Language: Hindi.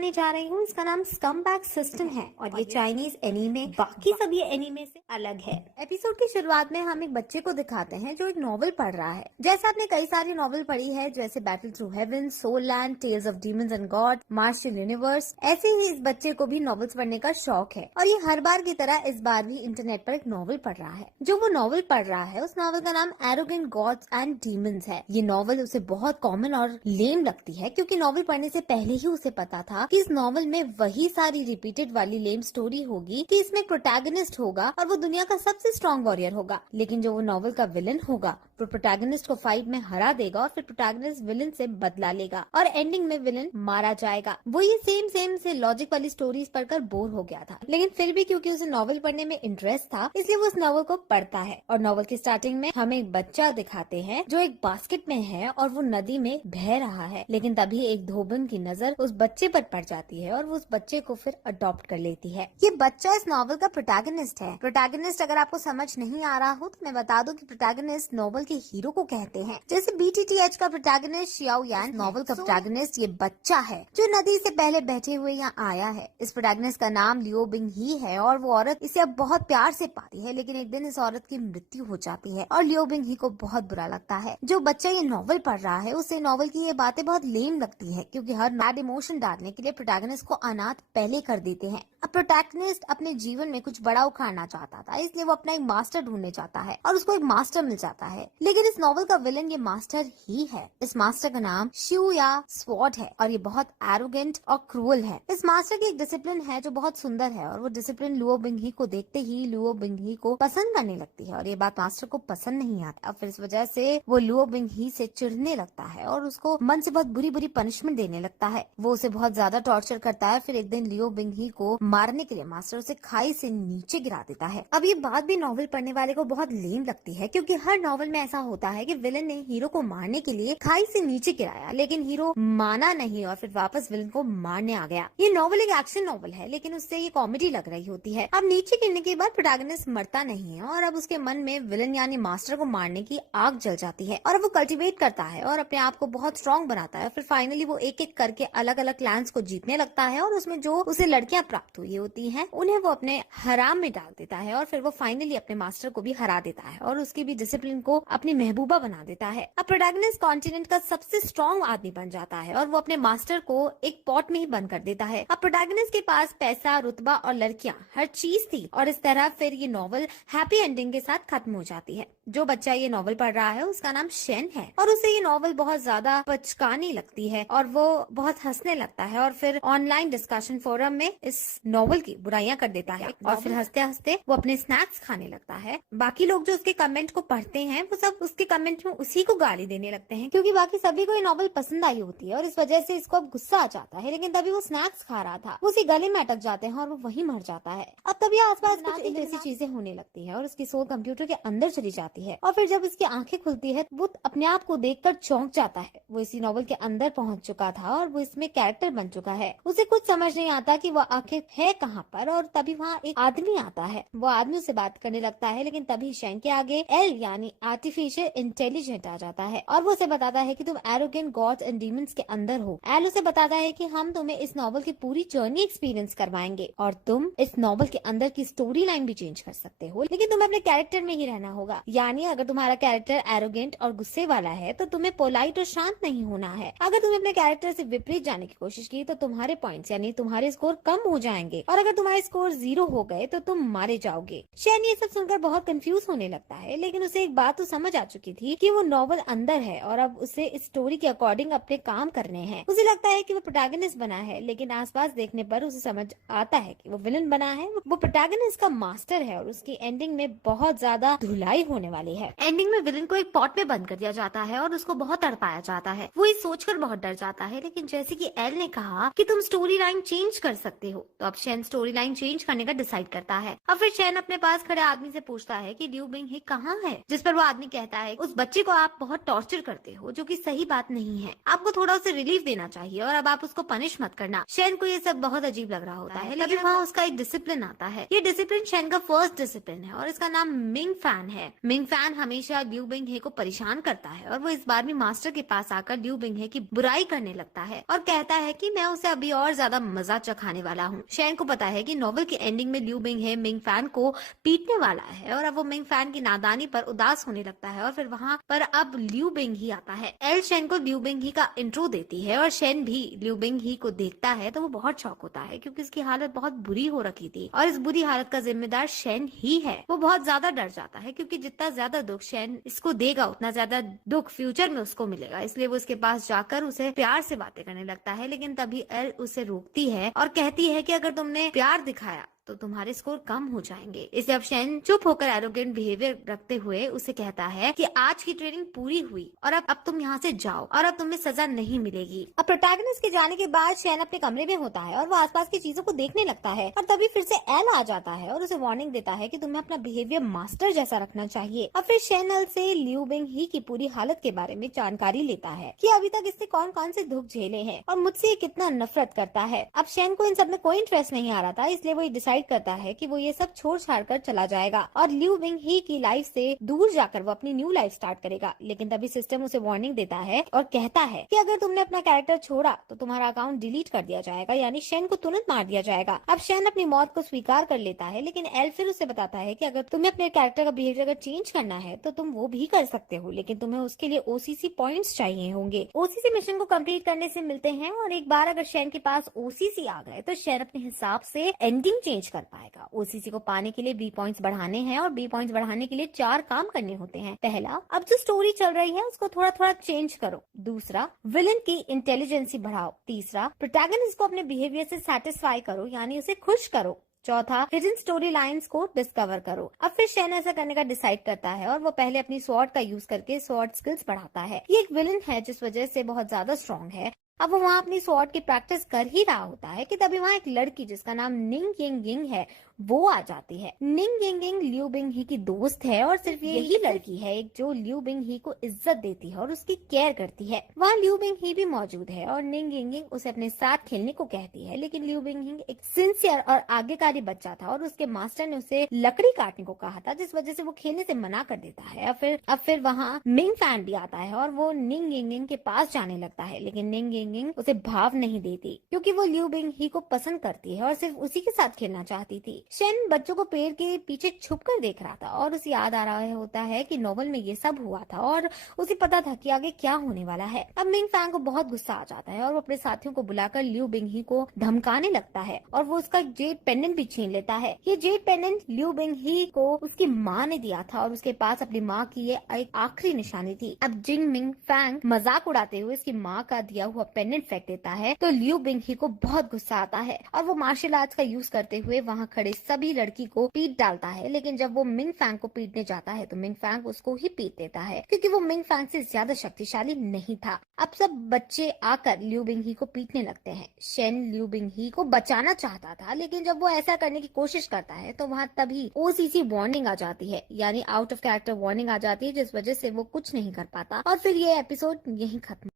बताने जा रही हूँ इसका नाम स्कमबैग सिस्टम है और ये चाइनीज एनीमे बाकी सभी एनीमे से अलग है। एपिसोड की शुरुआत में हम एक बच्चे को दिखाते हैं जो एक नॉवल पढ़ रहा है। जैसे आपने कई सारी नॉवल पढ़ी है जैसे Battle Through Heaven, Soul Land, Tales of Demons and God, Martial Universe, ऐसे ही इस बच्चे को भी नॉवेल्स पढ़ने का शौक है और ये हर बार की तरह इस बार भी इंटरनेट पर एक नॉवल पढ़ रहा है। जो वो नॉवल पढ़ रहा है उस नॉवल का नाम एरोगेंट गॉड्स एंड डीमंस है। ये नॉवल उसे बहुत कॉमन और लेम लगती है क्योंकि नॉवल पढ़ने से पहले ही उसे पता था कि इस नॉवल में वही सारी रिपीटेड वाली लेम स्टोरी होगी कि इसमें प्रोटैगनिस्ट होगा और वो दुनिया का सबसे स्ट्रॉन्ग वॉरियर होगा, लेकिन जो वो नॉवल का विलन होगा वो प्रोटैगनिस्ट को फाइट में हरा देगा और फिर प्रोटैगनिस्ट विलन से बदला लेगा और एंडिंग में विलन मारा जाएगा। वो ये सेम से लॉजिक वाली स्टोरीज पढ़कर बोर हो गया था, लेकिन फिर भी क्योंकि उसे नॉवल पढ़ने में इंटरेस्ट था इसलिए वो उस नॉवल को पढ़ता है। और नॉवल की स्टार्टिंग में हमें एक बच्चा दिखाते हैं जो एक बास्केट में है और वो नदी में बह रहा है, लेकिन तभी एक धोबन की नजर उस बच्चे पर पड़ जाती है और वो उस बच्चे को फिर अडॉप्ट कर लेती है। ये बच्चा इस नॉवल का प्रोटैगनिस्ट है। प्रोटैगनिस्ट अगर आपको समझ नहीं आ रहा हो तो मैं बता दूं कि प्रोटैगनिस्ट नॉवल के हीरो को कहते हैं। जैसे BTTH का प्रोटैगनिस्ट शियाओ यान, नॉवल का प्रोटैगनिस्ट ये बच्चा है जो नदी से पहले बैठे हुए यहाँ आया है। इस प्रोटैगनिस्ट का नाम लियो बिंग ही है और वो औरत इसे अब बहुत प्यार से पाती है, लेकिन एक दिन इस औरत की मृत्यु हो जाती है और लियो बिंग ही को बहुत बुरा लगता है। जो बच्चा ये नॉवल पढ़ रहा है उसे नॉवल की ये बातें बहुत लेम लगती है क्योंकि हर बैड इमोशन डालने के लिए प्रोटैगनिस्ट को अनाथ पहले कर देते हैं। अब प्रोटैगनिस्ट अपने जीवन में कुछ बड़ा उखाड़ना चाहता था, इसलिए वो अपना एक मास्टर ढूंढने जाता है और उसको एक मास्टर मिल जाता है, लेकिन इस नॉवल का विलन ये मास्टर ही है। इस मास्टर का नाम शिया स्वॉर्ड है और ये बहुत एरोगेंट और क्रूअल है। इस मास्टर की एक डिसिप्लिन है जो बहुत सुंदर है और वो डिसिप्लिन लुओ बिंगही को देखते ही लुओ बिंगही को पसंद करने लगती है और ये बात मास्टर को पसंद नहीं आती। अब फिर इस वजह से वो लुओ बिंगही से चिढ़ने लगता है और उसको मन से बहुत बुरी पनिशमेंट देने लगता है। वो उसे बहुत ज्यादा टॉर्चर करता है। फिर एक दिन लियो बिंगही को मारने के लिए मास्टर उसे खाई से नीचे गिरा देता है। अब ये बात भी नॉवल पढ़ने वाले को बहुत लेम लगती है क्योंकि हर नॉवल में ऐसा होता है कि विलन ने हीरो को मारने के लिए खाई से नीचे गिराया, लेकिन हीरो माना नहीं और फिर वापस विलन को मारने आ गया। ये नॉवल एक एक्शन नॉवल है, लेकिन उससे ये कॉमेडी लग रही होती है। अब नीचे गिरने के बाद प्रोटैगनिस्ट मरता नहीं है और अब उसके मन में विलन यानी मास्टर को मारने की आग जल जाती है और अब वो कल्टिवेट करता है और अपने आप को बहुत स्ट्रॉन्ग बनाता है। फिर फाइनली वो एक एक करके अलग अलग क्लैंस को जीतने लगता है और उसमें जो उसे लड़कियां प्राप्त हुई होती हैं उन्हें वो अपने हराम में डाल देता है और फिर वो फाइनली अपने मास्टर को भी हरा देता है और उसकी भी डिसिप्लिन को अपनी महबूबा बना देता है। अब प्रोटैगनिस्ट कॉन्टिनेंट का सबसे स्ट्रॉन्ग आदमी बन जाता है और वो अपने मास्टर को एक पॉट में ही बंद कर देता है। अब प्रोटैगनिस्ट के पास पैसा, रुतबा और लड़कियां हर चीज थी और इस तरह फिर ये नॉवल हैप्पी एंडिंग के साथ खत्म हो जाती है। जो बच्चा ये नॉवल पढ़ रहा है उसका नाम शेन है और उसे ये नॉवल बहुत ज्यादा पचकानी लगती है और वो बहुत हंसने लगता है और फिर ऑनलाइन डिस्कशन फोरम में इस नॉवल की बुराइयां कर देता है और फिर हंसते हंसते वो अपने स्नैक्स खाने लगता है। बाकी लोग जो उसके कमेंट को पढ़ते हैं वो सब उसके कमेंट में उसी को गाली देने लगते हैं क्योंकि बाकी सभी को ये नॉवल पसंद आई होती है और इस वजह से इसको अब गुस्सा आ जाता है, लेकिन तभी वो स्नैक्स खा रहा था, वो उसी गले में अटक जाते हैं और वो वहीं मर जाता है। अब तभी आसपास कुछ ऐसी चीजें होने लगती है और उसकी सोल कंप्यूटर के अंदर चली जाती है और फिर जब इसकी आंखें खुलती है वो अपने आप को देखकर चौंक जाता है। वो इसी नॉवल के अंदर पहुंच चुका था और वो इसमें कैरेक्टर बन चुका है। उसे कुछ समझ नहीं आता कि वो आखिर है कहाँ पर और तभी वहाँ एक आदमी आता है। वो आदमी उसे बात करने लगता है, लेकिन तभी शेन के आगे एल यानी आर्टिफिशियल इंटेलिजेंट आ जाता है और वो उसे बताता है कि तुम एरोगेंट गॉड्स एंड डीमंस के अंदर हो। एल उसे बताता है कि हम तुम्हें इस नॉवल की पूरी जर्नी एक्सपीरियंस करवाएंगे और तुम इस नॉवल के अंदर की स्टोरी लाइन भी चेंज कर सकते हो, लेकिन तुम्हें अपने कैरेक्टर में ही रहना होगा। यानी अगर तुम्हारा कैरेक्टर एरोगेंट और गुस्से वाला है तो तुम्हें पोलाइट और शांत नहीं होना है। अगर तुमने अपने कैरेक्टर से विपरीत जाने की कोशिश की तो तुम्हारे पॉइंट्स यानी तुम्हारे स्कोर कम हो जाएंगे और अगर तुम्हारे स्कोर 0 हो गए तो तुम मारे जाओगे। शेन ये सब सुनकर बहुत कंफ्यूज होने लगता है, लेकिन उसे एक बात तो समझ आ चुकी थी कि वो नॉवल अंदर है और अब उसे इस स्टोरी के अकॉर्डिंग अपने काम करने हैं। उसे लगता है कि वो प्रोटैगनिस्ट बना है, लेकिन आसपास देखने पर उसे समझ आता है कि वो विलन बना है। वो प्रोटैगनिस्ट का मास्टर है और उसकी एंडिंग में बहुत ज्यादा धुलाई होने वाली है। एंडिंग में विलन को एक पॉट में बंद कर दिया जाता है और उसको बहुत तड़पाया जाता है। वो ये सोचकर बहुत डर जाता है, लेकिन जैसे कि एल ने कहा कि तुम स्टोरी लाइन चेंज कर सकते हो, तो अब शेन स्टोरी लाइन चेंज करने का डिसाइड करता है। अब फिर शेन अपने पास खड़े आदमी से पूछता है कि लियो बिंग ही कहाँ है, जिस पर वो आदमी कहता है उस बच्चे को आप बहुत टॉर्चर करते हो, जो कि सही बात नहीं है, आपको थोड़ा उसे रिलीफ देना चाहिए और अब आप उसको पनिश मत करना। शेन को ये सब बहुत अजीब लग रहा होता है, लेकिन वहाँ उसका एक डिसिप्लिन आता है। ये डिसिप्लिन शेन का फर्स्ट डिसिप्लिन है और इसका नाम मिंग फैन है। मिंग फैन हमेशा लिू बिंग हे को परेशान करता है और वो इस बार भी मास्टर के पास आकर लिू बिंग हे की बुराई करने लगता है और कहता है कि मैं उसे अभी और ज्यादा मजा चखाने वाला हूँ। शेन को पता है कि नॉवल की एंडिंग में लिू बिंग हे मिंग फैन को पीटने वाला है और अब वो मिंग फैन की नादानी पर उदास होने लगता है और फिर वहाँ पर अब लिू बिंग ही आता है। एल शेन को लिू बिंग ही का इंट्रो देती है और शेन भी लिू बिंग ही को देखता है तो वो बहुत शॉक होता है क्योंकि इसकी हालत बहुत बुरी हो रखी थी और इस बुरी हालत का जिम्मेदार शेन ही है। वो बहुत ज्यादा डर जाता है क्योंकि जितना ज्यादा दुख शेन इसको देगा उतना ज्यादा दुख फ्यूचर में उसको मिलेगा, इसलिए वो उसके पास जाकर उसे प्यार से बातें करने लगता है। लेकिन तभी एल उसे रोकती है और कहती है कि अगर तुमने प्यार दिखाया तो तुम्हारे स्कोर कम हो जाएंगे। इसलिए अब शेन चुप होकर एरोगेंट बिहेवियर रखते हुए उसे कहता है कि आज की ट्रेनिंग पूरी हुई और अब तुम यहाँ से जाओ और अब तुम्हें सजा नहीं मिलेगी। अब प्रोटैगनिस्ट के जाने के बाद शेन अपने कमरे में होता है और वो आसपास की चीजों को देखने लगता है और तभी फिर से एल आ जाता है और उसे वार्निंग देता है कि तुम्हें अपना बिहेवियर मास्टर जैसा रखना चाहिए। अब फिर शेन एल से लिू बिंग ही की पूरी हालत के बारे में जानकारी लेता है कि अभी तक इसने कौन कौन से दुख झेले हैं और मुझसे ये कितना नफरत करता है। अब शेन को इन सब में कोई इंटरेस्ट नहीं आ रहा था, इसलिए वो डिसाइड करता है कि वो ये सब छोड़ छाड़ कर चला जाएगा और लिू बिंग ही की लाइफ से दूर जाकर वो अपनी न्यू लाइफ स्टार्ट करेगा। लेकिन तभी सिस्टम उसे वार्निंग देता है और कहता है कि अगर तुमने अपना कैरेक्टर छोड़ा तो तुम्हारा अकाउंट डिलीट कर दिया जाएगा, यानी शेन को तुरंत मार दिया जाएगा। अब शेन अपनी मौत को स्वीकार कर लेता है, लेकिन एल फिर उसे बताता है कि अगर तुम्हें अपने कैरेक्टर का बिहेवियर अगर चेंज करना है तो तुम वो भी कर सकते हो, लेकिन तुम्हें उसके लिए ओसीसी पॉइंट्स चाहिए होंगे। ओसीसी मिशन को कंप्लीट करने से मिलते हैं और एक बार अगर शेन के पास ओसीसी आ गए तो शेन अपने हिसाब से एंडिंग चेंज कर पाएगा। ओसीसी को पाने के लिए बी पॉइंट्स बढ़ाने हैं और बी पॉइंट्स बढ़ाने के लिए 4 काम करने होते हैं। पहला, अब जो स्टोरी चल रही है उसको थोड़ा थोड़ा चेंज करो। दूसरा, विलन की इंटेलिजेंसी बढ़ाओ। तीसरा, प्रोटैगनिस्ट को अपने बिहेवियर से सेटिस्फाई करो, यानी उसे खुश करो। चौथा, हिडन स्टोरी लाइंस को डिस्कवर करो। अब फिर शेन ऐसा करने का डिसाइड करता है और वो पहले अपनी स्वॉर्ड का यूज करके स्वॉर्ड स्किल्स बढ़ाता है। ये एक विलन है जिस वजह से बहुत ज्यादा स्ट्रॉन्ग है। अब वो वहाँ अपनी स्वॉर्ड की प्रैक्टिस कर ही रहा होता है कि तभी वहाँ एक लड़की जिसका नाम निंग यिंग यिंग है वो आ जाती है। निंग यिंग यिंग लिू बिंग ही की दोस्त है और सिर्फ यही लड़की है एक जो लिू बिंग ही को इज्जत देती है और उसकी केयर करती है। वहाँ लिू बिंग ही भी मौजूद है और निंग यिंग यिंग उसे अपने साथ खेलने को कहती है, लेकिन लिू बिंग ही एक सिंसियर और आज्ञाकारी बच्चा था और उसके मास्टर ने उसे लकड़ी काटने को कहा था, जिस वजह से वो खेलने से मना कर देता है। अब फिर वहाँ मिंग फैन भी आता है और वो निंग यिंग यिंग के पास जाने लगता है, लेकिन निंग यिंग यिंग उसे भाव नहीं देती क्योंकि वो लिू बिंग ही को पसंद करती है और सिर्फ उसी के साथ खेलना चाहती थी। शेन बच्चों को पेड़ के पीछे छुप कर देख रहा था और उसे याद आ रहा होता है कि नॉवल में ये सब हुआ था और उसे पता था कि आगे क्या होने वाला है। अब मिंग फैंग को बहुत गुस्सा आ जाता है और वो अपने साथियों को बुलाकर लिू बिंग ही को धमकाने लगता है और वो उसका जेड पेंडेंट भी छीन लेता है। ये जेड पेंडेंट लिू बिंग ही को उसकी माँ ने दिया था और उसके पास अपनी माँ की ये एक आखिरी निशानी थी। अब जिंग मिंग फैंग मजाक उड़ाते हुए इसकी माँ का दिया हुआ पेंडेंट फेंक देता है तो लिू बिंग ही को बहुत गुस्सा आता है और वो मार्शल आर्ट्स का यूज करते हुए वहाँ खड़े सभी लड़की को पीट डालता है। लेकिन जब वो मिंग फैंग को पीटने जाता है तो मिंग फैंग उसको ही पीट देता है क्योंकि वो मिंग फैंग से ज्यादा शक्तिशाली नहीं था। अब सब बच्चे आकर लिू बिंग ही को पीटने लगते हैं। शेन लिू बिंग ही को बचाना चाहता था, लेकिन जब वो ऐसा करने की कोशिश करता है तो वहाँ तभी ओसीसी वार्निंग आ जाती है, यानी आउट ऑफ कैरेक्टर वार्निंग आ जाती है, जिस वजह से वो कुछ नहीं कर पाता और फिर ये एपिसोड यहीं खत्म